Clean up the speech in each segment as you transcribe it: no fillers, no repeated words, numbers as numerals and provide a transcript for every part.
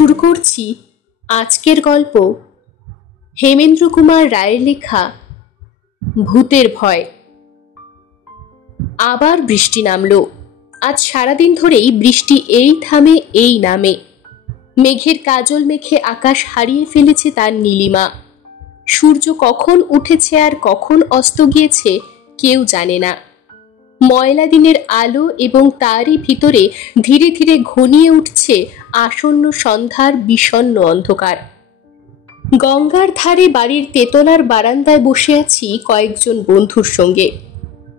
শুরু করছি আজকের গল্প হেমেন্দ্র কুমার রায়ের লেখা ভূতের ভয়। আবার বৃষ্টি নামলো। আজ সারাদিন ধরেই বৃষ্টি এই থামে এই নামে। মেঘের কাজল মেখে আকাশ হারিয়ে ফেলেছে তার নীলিমা। সূর্য কখন উঠেছে আর কখন অস্ত গিয়েছে কেউ জানে না। ময়লা দিনের আলো এবং তারই ভিতরে ধীরে ধীরে ঘনিয়ে উঠছে আসন্ন সন্ধ্যার বিষণ্ণ অন্ধকার। গঙ্গার ধারে বাড়ির তেতলার বারান্দায় বসে আছি কয়েকজন বন্ধুর সঙ্গে।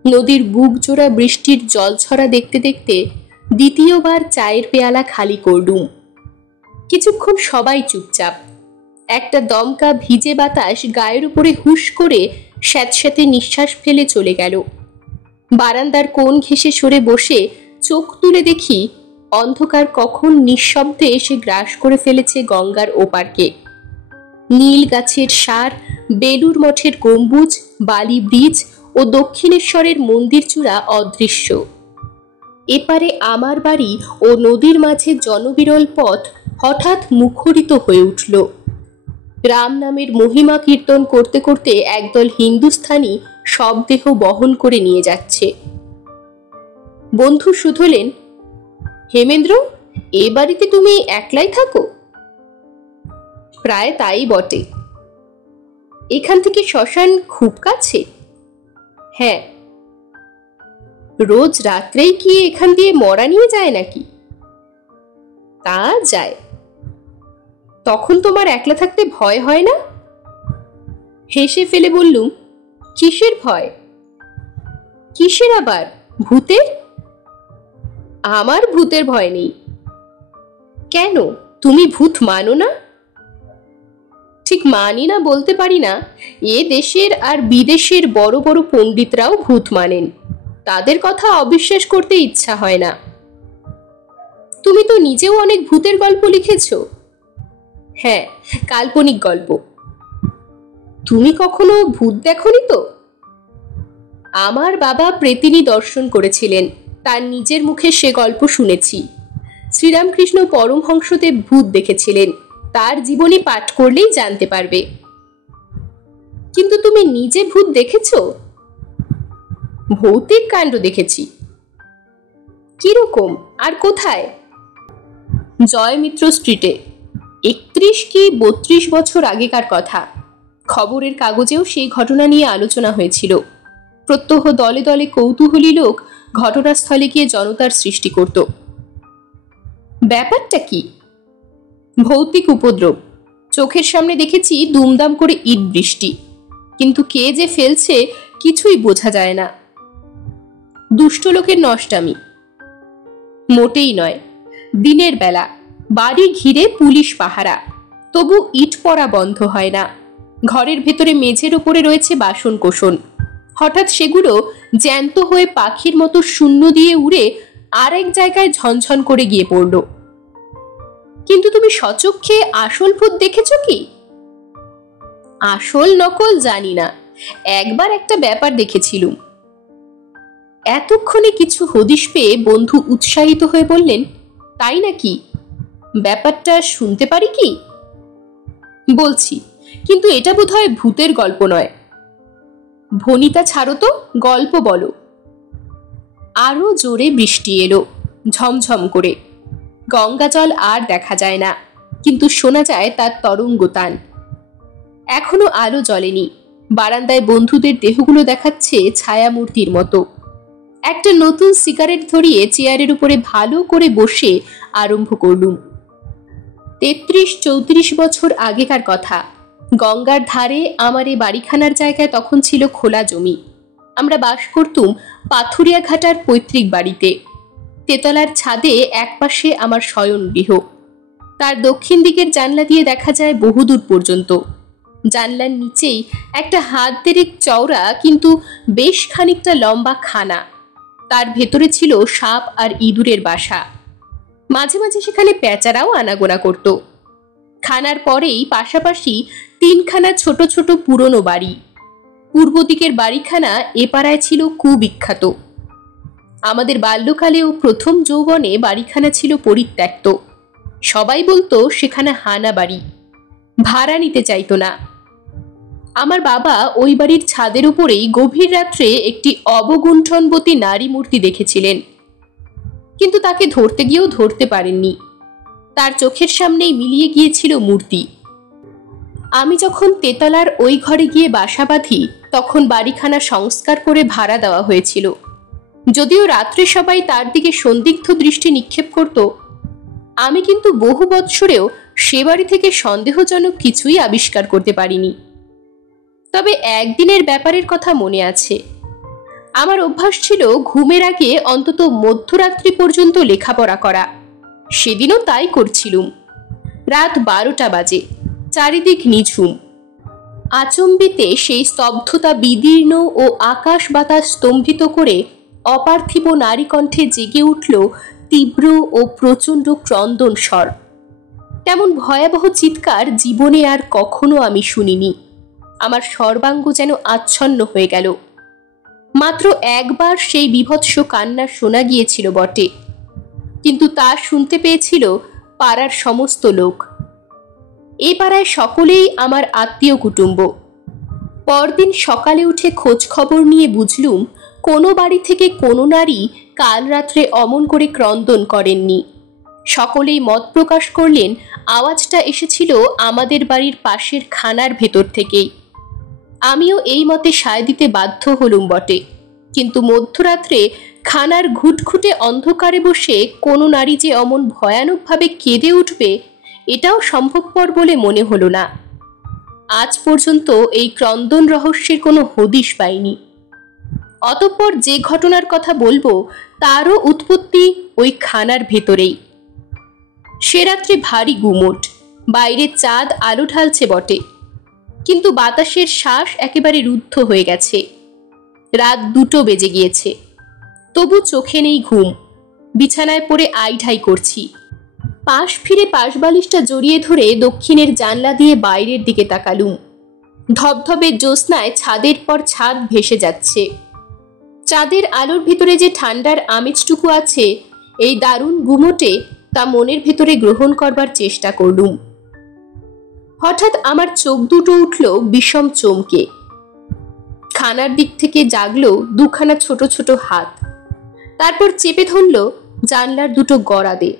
নদীর বুক জোড়া বৃষ্টির জলছড়া দেখতে দেখতে দ্বিতীয়বার চায়ের পেয়ালা খালি করলুম। কিছুক্ষণ সবাই চুপচাপ। একটা দমকা ভিজে বাতাস গায়ের উপরে হুশ করে স্যাঁতস্যাঁতে নিঃশ্বাস ফেলে চলে গেল। বারান্দার কোণ ঘেঁষে সরে বসে চোখ তুলে দেখি অন্ধকার কখন নিঃশব্দে এসে গ্রাস করে ফেলেছে গঙ্গার ওপারকে। নীল গাছের সার, বেলুর মঠের গম্বুজ, বালি ব্রিজ ও দক্ষিণেশ্বরের মন্দির চূড়া অদৃশ্য। এপারে আমার বাড়ি ও নদীর মাঝে জনবিরল পথ হঠাৎ মুখরিত হয়ে উঠল। রাম নামের মহিমা কীর্তন করতে করতে একদল হিন্দুস্থানি শবদেহ বহন করে নিয়ে যাচ্ছে। বন্ধু শুধলেন, হেমেন্দ্র, এ বাড়িতে তুমি একলাই থাকো? প্রায় তাই বটে। এখান থেকে শ্মশান খুব কাছে? হ্যাঁ। রোজ রাত্রেই কি এখান দিয়ে মরা নিয়ে যায় নাকি? তা যায়। তখন তোমার একলা থাকতে ভয় হয় না? হেসে ফেলে বললুম, কিসের ভয়? কিসের আবার? ভূতের? আমার ভূতের ভয় নেই। কেন, তুমি ভূত মানো না? ঠিক মানি না বলতে পারি না। এ দেশের আর বিদেশের বড় বড় পণ্ডিতরাও ভূত মানেন। তাদের কথা অবিশ্বাস করতে ইচ্ছা হয় না। তুমি তো নিজেও অনেক ভূতের গল্প লিখেছ। হ্যাঁ, কাল্পনিক গল্প। তুমি কখনো ভূত দেখনি তো? আমার বাবা প্রেতিনী দর্শন করেছিলেন, তার নিজের মুখে সে গল্প শুনেছি। শ্রীরামকৃষ্ণ পরমহংসদেব ভূত দেখেছিলেন, তার জীবনী পাঠ করলেই জানতে পারবে। কিন্তু তুমি নিজে ভূত দেখেছ? ভৌতিক কাণ্ড দেখেছি। কিরকম আর কোথায়? জয়মিত্র স্ট্রিটে। 31 কি 32 বছর আগেকার কথা। খবরের কাগজেও সেই ঘটনা নিয়ে আলোচনা হয়েছিল। প্রত্যহ দলে দলে কৌতূহলী লোক ঘটনাস্থলে গিয়ে জনতার সৃষ্টি করত। ব্যাপারটা কি? ভৌতিক উপদ্রব। চোখের সামনে দেখেছি দুমদাম করে ইট বৃষ্টি, কিন্তু কে যে ফেলছে কিছুই বোঝা যায় না। দুষ্ট লোকের নষ্টামি? মোটেই নয়। দিনের বেলা, বাড়ি ঘিরে পুলিশ পাহারা, তবু ইট পড়া বন্ধ হয় না। ঘরের ভেতরে মেঝের উপরে রয়েছে বাসন কোসন। হঠাৎ সেগুলো জ্যান্ত হয়ে পাখির মতো শূন্য দিয়ে উড়ে আর এক জায়গায় ঝনঝন করে গিয়ে পড়ল। কিন্তু তুমি সচক্ষে আসল ভূত দেখেছ কি? আসল নকল জানি না, একবার একটা ব্যাপার দেখেছিলুম। এতক্ষণে কিছু হদিশ পেয়ে বন্ধু উৎসাহিত হয়ে বললেন, তাই নাকি? ব্যাপারটা শুনতে পারি কি? বলছি, কিন্তু এটা বোধহয় ভূতের গল্প নয়। ভনিতা ছাড়ো তো, গল্প বলো। আরো জোরে বৃষ্টি এলো, ঝমঝম করে। গঙ্গা জল আর দেখা যায় না, কিন্তু শোনা যায় তার তরঙ্গতান। এখনো আলো জ্বলেনি। বারান্দায় বন্ধুদের দেহগুলো দেখাচ্ছে ছায়ামূর্তির মতো। একটা নতুন সিগারেট ধরিয়ে চেয়ারের উপরে ভালো করে বসে আরম্ভ করলুম। 33-34 বছর আগেকার কথা। গঙ্গার ধারে আমার এই বাড়িখানার জায়গায় তখন ছিল খোলা জমি। আমরা বাস করতুম পাথুরিয়া ঘাটার পৈতৃক বাড়িতে। তেতলার ছাদে একপাশে আমার শয়নগৃহ। তার দক্ষিণ দিকের জানলা দিয়ে দেখা যায় বহুদূর পর্যন্ত। জানলার নিচেই একটা হাত দেড়েক চওড়া কিন্তু বেশ খানিকটা লম্বা খানা। তার ভেতরে ছিল সাপ আর ইঁদুরের বাসা। মাঝে মাঝে সেখানে পেঁচারাও আনাগোনা করত। খানার পরেই পাশাপাশি 3খানা ছোট ছোট পুরনো বাড়ি। পূর্ব দিকের বাড়িখানা এ পাড়ায় ছিল কুবিখ্যাত। আমাদের বাল্যকালে ও প্রথম যৌবনে বাড়িখানা ছিল পরিত্যক্ত। সবাই বলতো সেখানে হানা বাড়ি, ভাড়া নিতে চাইতো না। আমার বাবা ওই বাড়ির ছাদের উপরেই গভীর রাত্রে একটি অবগুণ্ঠনবতী নারী মূর্তি দেখেছিলেন, কিন্তু তাকে ধরতে গিয়েও ধরতে পারেননি। তার চোখের সামনেই মিলিয়ে গিয়েছিল মূর্তি। আমি যখন তেতলার ওই ঘরে গিয়ে বাসা বাঁধি, তখন বাড়িখানা সংস্কার করে ভাড়া দেওয়া হয়েছিল। যদিও রাত্রে সবাই তার দিকে সন্দিগ্ধ দৃষ্টি নিক্ষেপ করত, আমি কিন্তু বহু বৎসরেও সে বাড়ি থেকে সন্দেহজনক কিছুই আবিষ্কার করতে পারিনি। তবে একদিনের ব্যাপারের কথা মনে আছে। আমার অভ্যাস ছিল ঘুমের আগে অন্তত মধ্যরাত্রি পর্যন্ত লেখাপড়া করা। সেদিনও তাই করছিলুম। রাত 12টা বাজে, চারিদিক নিঝুম। আচম্বিতে সেই স্তব্ধতা বিদীর্ণ ও আকাশ বাতাস স্তম্ভিত করে অপার্থিব নারী কণ্ঠে জেগে উঠল তীব্র ও প্রচণ্ড ক্রন্দন স্বর। তেমন ভয়াবহ চিৎকার জীবনে আর কখনো আমি শুনিনি। আমার সর্বাঙ্গ যেন আচ্ছন্ন হয়ে গেল। মাত্র একবার সেই বীভৎস কান্না শোনা গিয়েছিল বটে, কিন্তু তা শুনতে পেয়েছিল পাড়ার সমস্ত লোক। এ পাড়ায় সকলেই আমার আত্মীয় কুটুম্ব। পরদিন সকালে উঠে খোঁজ খবর নিয়ে বুঝলুম কোনো বাড়ি থেকে কোনো নারী কাল রাত্রে অমন করে ক্রন্দন করেননি। সকলেই মত প্রকাশ করলেন আওয়াজটা এসেছিল আমাদের বাড়ির পাশের খানার ভেতর থেকেই। আমিও এই মতে সায় দিতে বাধ্য হলুম বটে, কিন্তু মধ্যরাত্রে খানার ঘুটঘুটে অন্ধকারে বসে কোনো নারী যে অমন ভয়ানকভাবে কেঁদে উঠবে, এটাও সম্ভবপর বলে মনে হলো না। আজ পর্যন্ত এই ক্রন্দন রহস্যের কোনো হদিশ পাইনি। অতঃপর যে ঘটনার কথা বলবো তারও উৎপত্তি ওই খানার ভেতরেই। সে রাত্রে ভারী গুমোট, বাইরে চাঁদ আলো ঢালছে বটে, কিন্তু বাতাসের শ্বাস একেবারে রুদ্ধ হয়ে গেছে। রাত 2টো বেজে গিয়েছে, তবু চোখে নেই ঘুম। বিছানায় পড়ে আইঢাই করছি। পাশ ফিরে পাশবালিশটা জড়িয়ে ধরে দক্ষিণের জানলা দিয়ে বাইরের দিকে তাকালুম। ধবধবে জ্যোৎস্নায় ছাদের পর ছাদ ভেসে যাচ্ছে। চাঁদের আলোর ভিতরে যে ঠান্ডার আমেজটুকু আছে এই দারুণ গুমোটে, তা মনের ভেতরে গ্রহণ করবার চেষ্টা করলুম। হঠাৎ আমার চোখ দুটো উঠল বিষম চমকে। খানার দিক থেকে জাগলো দুখানা ছোট ছোট হাত, তারপর চেপে ধরল জানলার দুটো গড়াদে।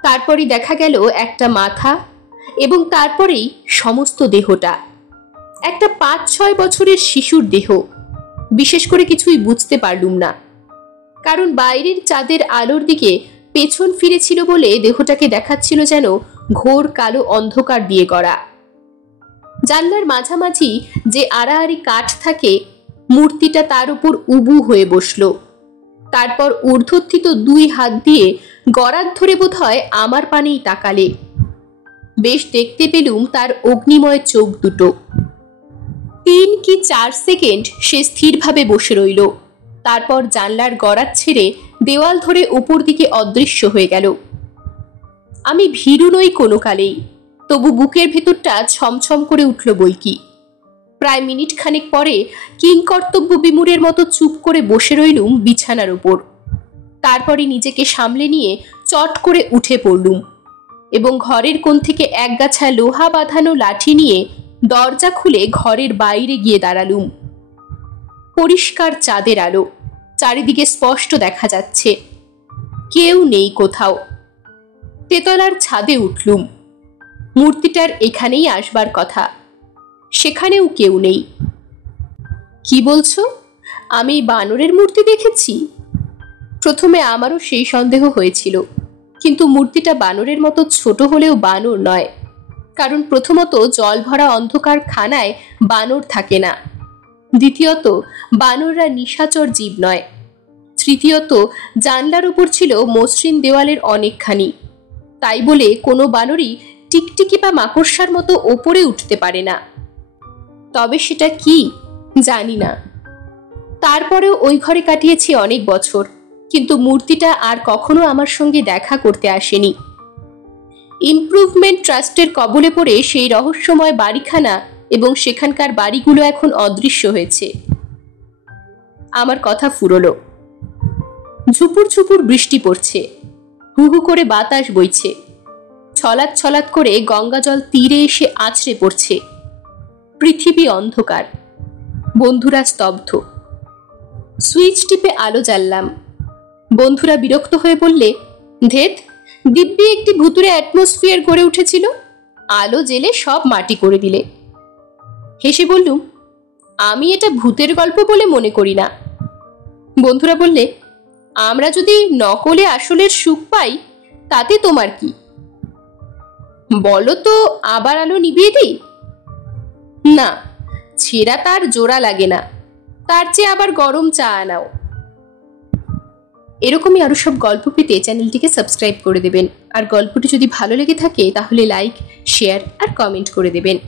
তারপরই দেখা গেল একটা মাথা, এবং তারপরেই সমস্ত দেহটা। একটা 5-6 বছরের শিশুর দেহ। বিশেষ করে কিছুই বুঝতে পারলুম না, কারণ বাইরের চাঁদের আলোর দিকে পেছন ফিরেছিল বলে দেহটাকে দেখাচ্ছিল যেন ঘোর কালো অন্ধকার দিয়ে গড়া। জানলার মাঝামাঝি যে আড়াআড়ি কাঠ থাকে, মূর্তিটা তার উপর উবু হয়ে বসল। তারপর ঊর্ধ্বস্থিত 2 হাত দিয়ে গড়াত ধরে বোধহয় আমার পানেই তাকালে। বেশ দেখতে পেলুম তার অগ্নিময় চোখ দুটো। 3 কি 4 সেকেন্ড সে স্থিরভাবে বসে রইল, তারপর জানলার গড়াত ছেড়ে দেওয়াল ধরে উপর দিকে অদৃশ্য হয়ে গেল। আমি ভীরু নই কোনো কালেই, তবু বুকের ভেতরটা ছমছম করে উঠল বইকি। প্রায় মিনিট খানেক পরে কিংকর্তব্য বিমূঢ়ের মতো চুপ করে বসে রইলুম বিছানার উপর। তারপরে নিজেকে সামলে নিয়ে চট করে উঠে পড়লুম এবং ঘরের কোণ থেকে একগাছা লোহা বাঁধানো লাঠি নিয়ে দরজা খুলে ঘরের বাইরে গিয়ে দাঁড়ালুম। পরিষ্কার চাঁদের আলো, চারিদিকে স্পষ্ট দেখা যাচ্ছে। কেউ নেই কোথাও। তেতলার ছাদে উঠলুম। মূর্তিটার এখানেই আসবার কথা, সেখানেও কেউ নেই। কি বলছো? আমি বানরের মূর্তি দেখেছি? প্রথমে আমারও সেই সন্দেহ হয়েছিল, কিন্তু মূর্তিটা বানরের মতো ছোট হলেও বানর নয়। কারণ প্রথমত জল ভরা অন্ধকার খানায় বানর থাকে না, দ্বিতীয়ত বানররা নিশাচর জীব নয়, তৃতীয়ত জানলার উপর ছিল মসৃণ দেওয়ালের অনেকখানি, তাই বলে কোনো বানরই টিকটিকি বা মাকড়সার মতো ওপরে উঠতে পারে না। তবে সেটা কি জানি না। তারপরেও ওই ঘরে কাটিয়েছি অনেক বছর, কিন্তু মূর্তিটা আর কখনো আমার সঙ্গে দেখা করতে আসেনি। ইমপ্রুভমেন্ট ট্রাস্টের কবলে পড়ে সেই রহস্যময় বাড়িখানা এবং সেখানকার বাড়িগুলো এখন অদৃশ্য হয়েছে। আমার কথা ফুরলো। ঝুপুর ঝুপুর বৃষ্টি পড়ছে, হু হু করে বাতাস বইছে। ছলাৎ ছলাৎ করে গঙ্গা জল তীরে এসে আছড়ে পড়ছে। পৃথিবী অন্ধকার, বন্ধুরা স্তব্ধ। সুইচ টিপে আলো জ্বাললাম। বন্ধুরা বিরক্ত হয়ে বললে, ধেত, দিব্যি একটি ভুতুরে অ্যাটমসফিয়ার গড়ে উঠেছিল, আলো জেলে সব মাটি করে দিলে। হেসে বললুম, আমি এটা ভূতের গল্প বলে মনে করি না। বন্ধুরা বললে, আমরা যদি নকলে আসলের সুখ পাই তাতে তোমার কি? বলো তো, আবার আলো নিভিয়ে দিই? না, ছেঁড়া তার জোড়া লাগে না, তার চেয়ে আবার গরম চা আনাও। এরকমই আরো সব গল্প পেতে চ্যানেলটিকে সাবস্ক্রাইব করে দেবেন। আর গল্পটি যদি ভালো লেগে থাকে তাহলে লাইক, শেয়ার আর কমেন্ট করে দেবেন।